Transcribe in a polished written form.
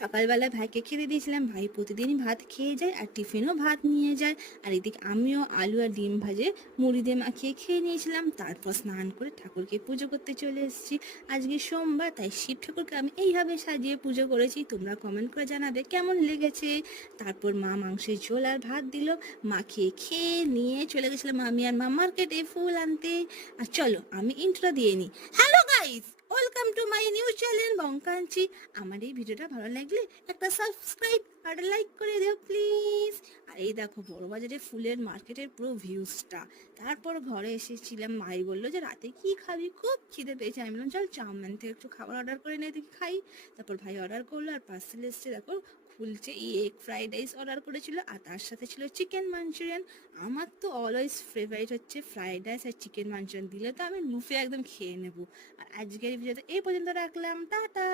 সকালবেলা ভাইকে খেতে দিয়েছিলাম। ভাই প্রতিদিনই ভাত খেয়ে যায় আর টিফিনও ভাত নিয়ে যায়। আর এদিকে আমিও আলু আর ডিম ভাজে মুড়ি দিয়ে মাখিয়ে খেয়ে নিয়েছিলাম। তারপর স্নান করে ঠাকুরকে পুজো করতে চলে এসেছি। আজকে সোমবার, তাই শিব ঠাকুরকে আমি এইভাবে সাজিয়ে পুজো করেছি। তোমরা কমেন্ট করে জানাবে কেমন লেগেছে। তারপর মা মাংসের ঝোল আর ভাত দিল, মাখিয়ে খেয়ে নিয়ে চলে গেছিলাম আমি আর মা মার্কেটে ফুল আনতে। আর চলো আমি ইন্ট্রো দিয়ে নিই। Hello guys, welcome to my new channel বঙ্কাঞ্চি। আমার এই ভিডিওটা ভালো লাগলে একটা সাবস্ক্রাইব আর লাইক করে দিও প্লিজ। আর এই দেখো বড় বাজারে ফুলের মার্কেটের পুরো ভিউজটা। তারপর ঘরে এসেছিলাম, মাই বললো যে রাতে কি খাবি, খুব খিদে পেয়েছে। আমি বললাম চল চাউমিন থেকে একটু খাবার অর্ডার করে নিয়ে দেখি খাই। তারপর ভাই অর্ডার করলো আর পার্সেল এসছে, দেখো ফুলছে এগ ফ্রাইড রাইস অর্ডার করেছিল আর তার সাথে ছিল চিকেন মাঞ্চুরিয়ান। আমার তো অলওয়েজ ফেভারিট হচ্ছে ফ্রাইড রাইস আর চিকেন মাঞ্চুরিয়ান, দিলে তো আমি লুফে একদম খেয়ে নেবো। আর আজকের ভিডিওতে এই পর্যন্ত রাখলাম, টাটা।